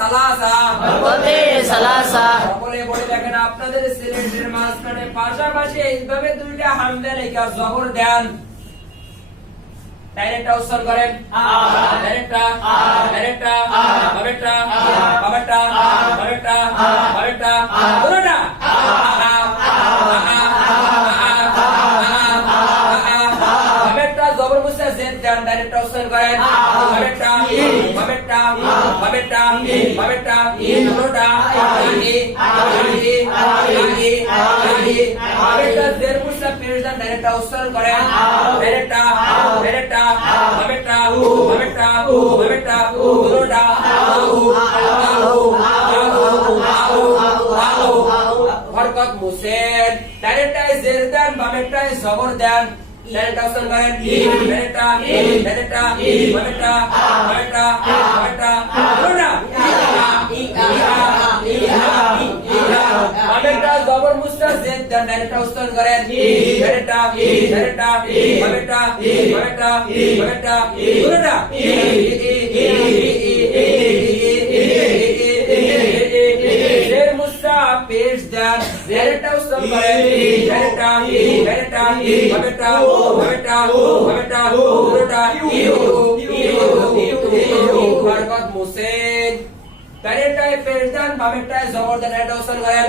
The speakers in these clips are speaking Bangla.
সালাসা দরবতে সালাসা সকলে বলে দেখেন আপনাদের সিলেটের মাঝখানে পাশাপাশি এইভাবে দুইটা হামজা লেখা জবর দেন ডাইরেক্ট উচ্চারণ করেন ডাইরেক্ট ডাইরেক্ট বাবেটা বাবেটা বাবেটা বাবেটা পুরোটা বাবেটা জবর মুছে জেদ দেন ডাইরেক্ট উচ্চারণ করেন বাবেটা বাবেটা বাবেটা বাবেটা পুরোটা বাবেটা জেদ মুছে পেশ দেন ডাইরেক্ট উচ্চারণ করেন ডাইরেক্ট ডাইরেক্ট বাবেটা বাবেটা বাবেটা পুরোটা হরকত মুসেন ডাইরেক্টাই জের দেন বাবেটাই জবর দেন ডাইরেক্ট উচ্চারণ করেন ডাইরেক্ট ডাইরেক্ট বাবেটা বাবেটা বাবেটা পুরোটা বাবেটা জবর মুস্তা জেদ দেন ডাইরেক্ট উচ্চারণ করেন ডাইরেক্ট ডাইরেক্ট বাবেটা বাবেটা বাবেটা পুরোটা জের মুস্তা পেশ দেন ডাইরেক্ট উচ্চারণ করেন ডাইরেক্ট ডাইরেক্ট বাবেটা বাবেটা বাবেটা পুরোটা হরকত মুসেন ডাইরেক্টাই পেশ দেন বাবেটাই জবর দেন ডাইরেক্ট উচ্চারণ করেন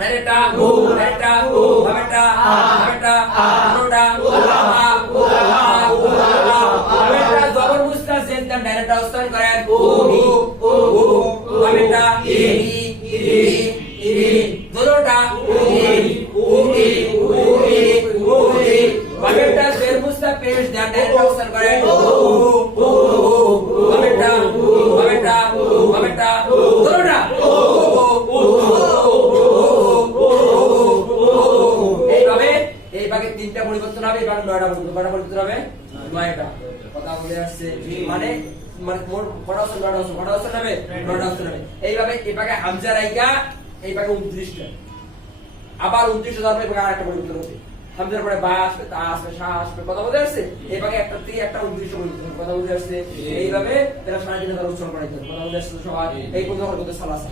ডাইরেক্ট ডাইরেক্ট বাবেটা বাবেটা পুরোটা বাবেটা জবর মুস্তা জেদ দেন ডাইরেক্ট উচ্চারণ করেন বাবেটা পুরোটা বাবেটা জের মুস্তা পেশ দেন ডাইরেক্ট উচ্চারণ করেন বাবেটা বাবেটা বাবেটা পুরোটা এইভাবে তিনটা পরিবর্তন হবে এবার নয়টা পরিবর্তন হবে নয়টা কথা বলে আসছে মানে মানে কটা অপশন হবে নয়টা অপশন হবে এইভাবে এভাবে হামজা রাইকা এইভাবে 29টা আবার 29 ধরবে এভাবে আরেকটা পরিবর্তন হবে হামজার পরে বা আসবে তা আসবে সা আসবে কথা বলতে আসছে এইভাবে একটা থেকে একটা 29 পরিবর্তন কথা বলতে আসছে এইভাবে তারা সারাদিন ধরে উচ্চারণ করাইতে কথা বলতে আসছে সবাই এই পর্যন্ত সালাসা